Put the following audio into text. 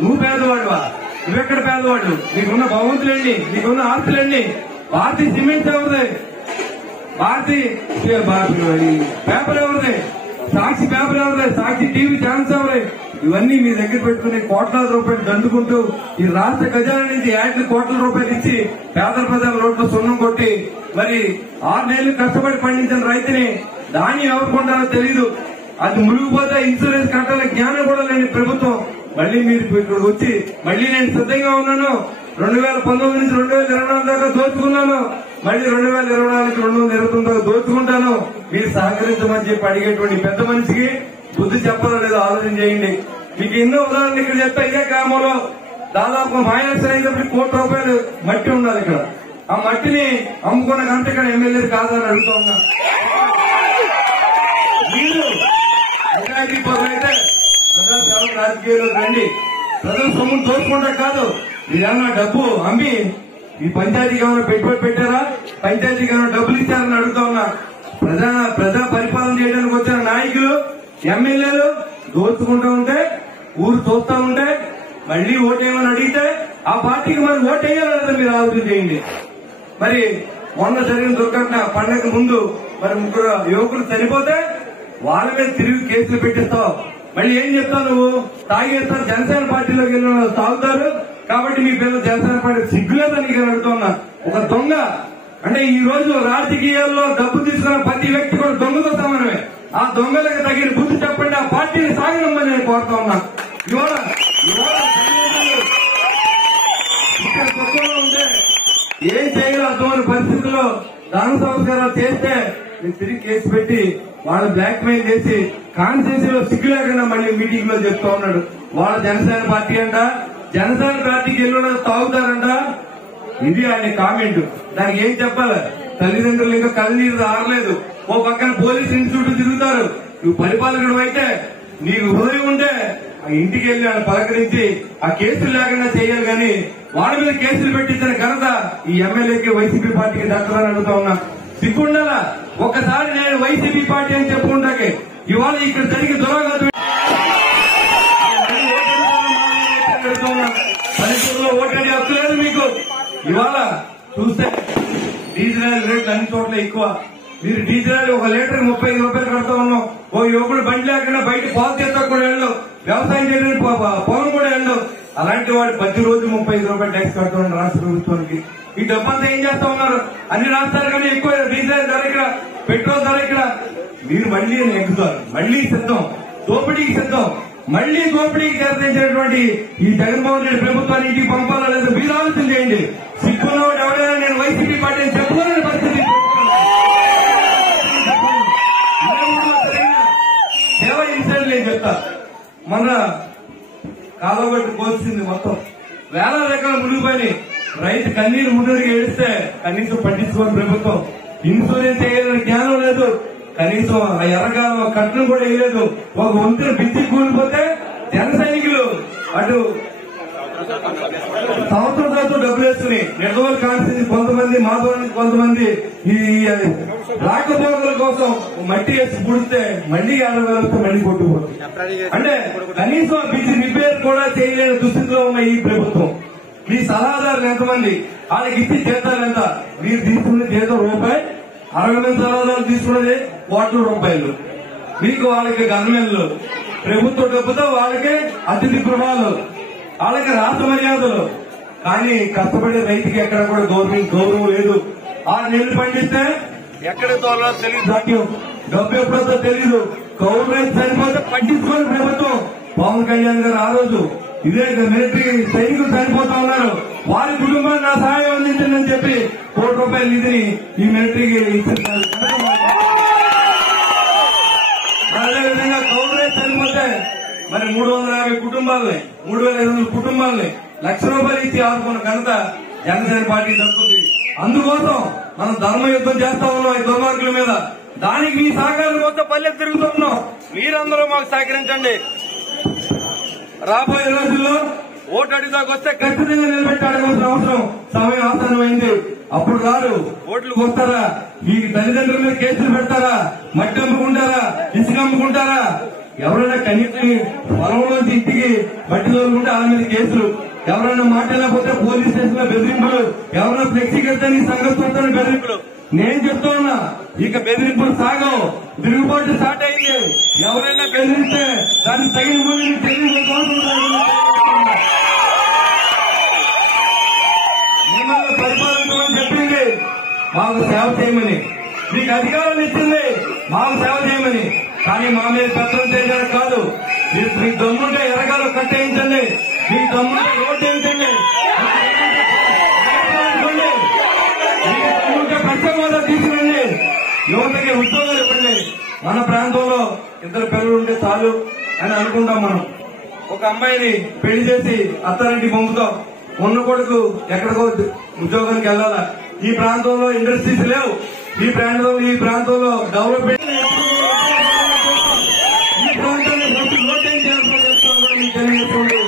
నువ్వు పేదవాడువా? నువ్వెక్కడ పేదవాడు? నీకున్న భగవంతులండి, నీకున్న ఆస్తులండి. భారతీయ సిమెంట్ ఎవరిది? భారతీయ పేపర్ ఎవరిది? సాక్షి పేపర్ ఎవరిది? సాక్షి టీవీ ఛానల్స్ ఎవరి? ఇవన్నీ మీ దగ్గర పెట్టుకుని కోట్లాది రూపాయలు దండుకుంటూ ఈ రాష్ట్ర ఖజానా నుంచి 5 కోట్ల రూపాయలు ఇచ్చి పేద ప్రజల రోడ్లో సున్నం కొట్టి మరి 6 నెలలు కష్టపడి పండించిన రైతుని ధాన్యం ఎవరు కొంటారో తెలీదు. అది మునిగిపోతే ఇన్సూరెన్స్ కట్టాల జ్ఞానం కూడా లేని ప్రభుత్వం మళ్లీ మీరు ఇక్కడ వచ్చి మళ్లీ నేను సిద్ధంగా ఉన్నాను. 2019 నుంచి 2024 దాకా దోచుకున్నాను, మళ్లీ 2024 నుంచి 2029 దాకా దోచుకుంటాను. మీరు సహకరించమని చెప్పి అడిగేటువంటి పెద్ద మనిషికి బుద్ధి చెప్పాలో లేదో ఆలోచన చేయండి. మీకు ఎన్నో ఉదాహరణలు ఇక్కడ చెప్తే ఇదే గ్రామంలో దాదాపు మాయాశ్రయించినప్పుడు 1 కోటి రూపాయలు మట్టి ఉండాలి. ఇక్కడ ఆ మట్టిని అమ్ముకున్న గంట ఇక్కడ ఎమ్మెల్యేలు కాదని అడుగుతా ఉన్నా. మీరు నిజాయితీ పరులైతే ప్రజాసేవ రాజకీయాల్లో రండి. ప్రజల సొమ్మును దోచుకుంటా కాదు. మీరేమన్నా డబ్బు అమ్మి ఈ పంచాయతీకి ఏమైనా పెట్టుబడి పెట్టారా? పంచాయతీకి ఏమైనా డబ్బులు ఇచ్చారని అడుగుతా ఉన్నా. ప్రజా పరిపాలన చేయడానికి వచ్చిన నాయకులు ఎమ్మెల్యేలు దోచుకుంటూ ఉంటే ఊరు చూస్తూ ఉంటే మళ్లీ ఓటేయమని అడిగితే ఆ పార్టీకి మరి ఓటేయాలని మీరు ఆలోచన చేయండి. మరి మొన్న జరిగిన దుర్ఘటన పండగ ముందు మరి 3 యువకులు చనిపోతే వాళ్ళ మీద తిరిగి కేసులు పెట్టిస్తావు. మళ్ళీ ఏం చెప్తావు? నువ్వు తాగేస్తారు, జనసేన పార్టీలోకి వెళ్ళిన తాగుతారు కాబట్టి మీ పిల్లలు జనసేన పార్టీ సిగ్గులేదని అడుగుతున్నా. ఒక దొంగ అంటే ఈ రోజు రాజకీయాల్లో డబ్బు తీసుకున్న ప్రతి వ్యక్తి కూడా దొంగతో సమానమే. ఆ దొంగలకు తగిన బుద్ధి చెప్పండి. ఆ పార్టీని సాగనమ్మని నేను కోరుతా ఉన్నా. ఇవాళ ఇక్కడ కొత్తలో ఉంటే ఏం చేయాలో అర్థమైన పరిస్థితుల్లో దాన సంస్కారాలు చేస్తే మీరు తిరిగి కేసు పెట్టి వాళ్ళు బ్లాక్ మెయిల్ చేసి కాన్స్టిట్యూన్సీలో సిగ్గు లేకుండా మళ్ళీ మీటింగ్ లో చెప్తా ఉన్నాడు. వాళ్ళ జనసేన పార్టీ అంట, జనసేన పార్టీకి ఎల్లుండ తాగుతారంట. ఇది ఆయన కామెంట్. దానికి ఏం చెప్పాలి? తల్లిదండ్రులు ఇంకా కళ్ళనీరు ఆరలేదు. ఓ పక్కన పోలీస్ ఇన్స్టిట్యూట్ తిరుగుతారు. నువ్వు పరిపాలకుడు అయితే నీకు హృదయం ఉంటే ఆ ఇంటికి వెళ్లి ఆయన పలకరించి ఆ కేసులు లేకుండా చేయాలి. కానీ వాళ్ళ మీద కేసులు పెట్టించిన ఘనత ఈ ఎమ్మెల్యేకి వైసీపీ పార్టీకి దక్కదని అడుగుతా ఉన్నా. సిగ్గుండాలా? ఒక్కసారి నేను వైసీపీ పార్టీ అని చెప్పుకుంటాకే ఇవాళ ఇక్కడ జరిగే దురాగతం పల్లెటూరులో ఓటేది హక్కు లేదు మీకు. ఇవాళ చూస్తే డీజిల్ రేట్లు అన్ని చోట్ల ఎక్కువ. మీరు డీజిల్ 1 లీటర్ 35 రూపాయలు కడతా ఉన్నాం. ఓ యువకుడు బండి లేకుండా బయట పాలు తీస్తా కూడా వెళ్ళడు, వ్యవసాయం చేయడానికి పొలం కూడా వెళ్ళడు. అలాంటి వాడు ప్రతిరోజు 35 రూపాయలు ట్యాక్స్ కడతా ఉన్నాడు రాష్ట్ర ప్రభుత్వానికి. ఈ డబ్బంతా ఏం చేస్తా ఉన్నారు? అన్ని రాష్ట్రాలు కానీ ఎక్కువ డీజిల్ ధర ఇక్కడ, పెట్రోల్ ధర ఇక్కడ. మీరు మళ్లీ ఎక్కుతారు, మళ్లీ సిద్ధం, దోపిడీకి సిద్ధం. మళ్లీ దోపిడీకి తెరదించినటువంటి ఈ జగన్మోహన్ రెడ్డి ప్రభుత్వాన్ని ఇంటికి పంపాలా లేదా మీరు ఆలోచన చేయండి. సిగ్గున్నవాడు ఎవరైనా నేను వైసీపీ పార్టీ అని చెప్పుకోలేని పరిస్థితి. సేవ ఇన్సిడెంట్ నేను చెప్తా. మన కాలగొట్టు కోల్చింది మొత్తం వేల ఎకరాలు మునిగిపోయి రైతు కన్నీరు మున్నూరికి ఏడిస్తే కనీసం పట్టించుకోని ప్రభుత్వం. ఇన్సూరెన్స్ వేయాలని జ్ఞానం లేదు, కనీసం ఆ ఎర్రగాలం కట్టడం కూడా వేయలేదు. ఒక వంతున బిచ్చి కూలిపోతే జన సైనికులు అటు సంవత్సరం డబ్బులు వేసుకుని నిర్దోల్ కాన్స్టిట్యూన్సీ కొంతమంది, మాధవ కొంతమంది ఈ రాకపోకల కోసం మట్టి వేసి పుడితే మళ్లీ 50,000 మళ్లీ కొట్టుకుపోతుంది. అంటే కనీసం బిజీ రిపేర్ కూడా చేయలేని దుస్థితిలో ఉన్న ఈ ప్రభుత్వం. మీ సలహాదారులు ఎంతమంది? వాళ్ళకి ఇచ్చి జీతాలు ఎంత? మీరు తీసుకునే జీతం రూపాయి, 60 మంది సలహాదారులు తీసుకున్నది కోట్ల రూపాయలు. మీకు వాళ్ళకి గన్మెన్లు, ప్రభుత్వ డబ్బుతో వాళ్ళకి అతిథి గృహాలు, వాళ్ళకి రాష్ట్ర మర్యాదలు. కానీ కష్టపడే రైతుకి ఎక్కడ కూడా గౌరవం లేదు. 6 నెలలు పండిస్తే ఎక్కడ తోలో తెలియదు, డబ్బు ఎప్పుడో తెలీదు. గవర్నమెంట్ చనిపోతే పట్టించుకోని ప్రభుత్వం. పవన్ కళ్యాణ్ గారు ఆ రోజు ఇదే మిలిటరీ సైనికులు చనిపోతా ఉన్నారు, వారి కుటుంబాన్ని నా సహాయం అందించండి చెప్పి 1 కోటి రూపాయల నిధిని ఈ మిలిటరీకి ఇచ్చేస్తారు. అదేవిధంగా గవర్నమెంట్ చనిపోతే మరి 350 కుటుంబాలని, 3,500 కుటుంబాలని ₹1,00,000 ఇచ్చి ఆదుకున్న ఘనత జనసేన పార్టీ దక్కుతుంది. అందుకోసం మనం ధర్మ యుద్ధం చేస్తా ఉన్నాం ఈ దుర్మార్గుల మీద. దానికి మీ సహకారం మొత్తం పల్లె తిరుగుతున్నాం. మీరందరూ మాకు సహకరించండి. రాబోయే రోజుల్లో ఓటు అడిగాకు వస్తే ఖచ్చితంగా నిలబెట్టి అడగాల్సిన అవసరం సమయం ఆసన్నమైంది. అప్పుడు రారు, ఓట్లకు వస్తారా? మీ తల్లిదండ్రుల మీద కేసులు పెడతారా? మట్టి అమ్ముకుంటారా? ఇసుక అమ్ముకుంటారా? ఎవరైనా కనీసం పొలంలోంచి ఇంటికి బట్టి తోలుకుంటే వాళ్ళ మీద కేసులు, ఎవరైనా మాట్లాడలేకపోతే పోలీస్ స్టేషన్ లో బెదిరింపులు, ఎవరైనా ఫ్లెక్సీ కడితే నీ సంగతి చూస్తాను బెదిరింపులు. నేను చెప్తా ఉన్నా, ఇక బెదిరింపులు సాగవు, తిరుగుబాటు స్టార్ట్ అయింది. ఎవరైనా బెదిరిస్తే దానికి తగిన ముందు మిమ్మల్ని పరిపాలించమని చెప్పింది, మాకు సేవ చేయమని. మీకు అధికారాలు ఇచ్చింది మాకు సేవ చేయమని. కానీ మా మీద పెత్తనం చేయడానికి కాదు. మీకు దమ్ముంటే ఎరగాలు కట్టేయించండి, మీకు దమ్ముంటే రోడ్డు వేయించండి, మీకు దమ్ముంటే ప్రత్యేక తీసుకురండి, యువతకి ఉద్యోగాలు ఇవ్వండి. మన ప్రాంతంలో ఇద్దరు పిల్లలు ఉంటే చాలు అని అనుకుంటాం మనం. ఒక అమ్మాయిని పెళ్లి చేసి అత్తారింటికి పంపుతాం, ఉన్న కొడుకు ఎక్కడికో ఉద్యోగానికి వెళ్లాలా. ఈ ప్రాంతంలో ఇండస్ట్రీస్ లేవు, ఈ ప్రాంతంలో డెవలప్మెంట్, ఈ ప్రాంతాన్ని రోడ్డు చేయాల్సి చేస్తామని తెలియజేస్తుంది.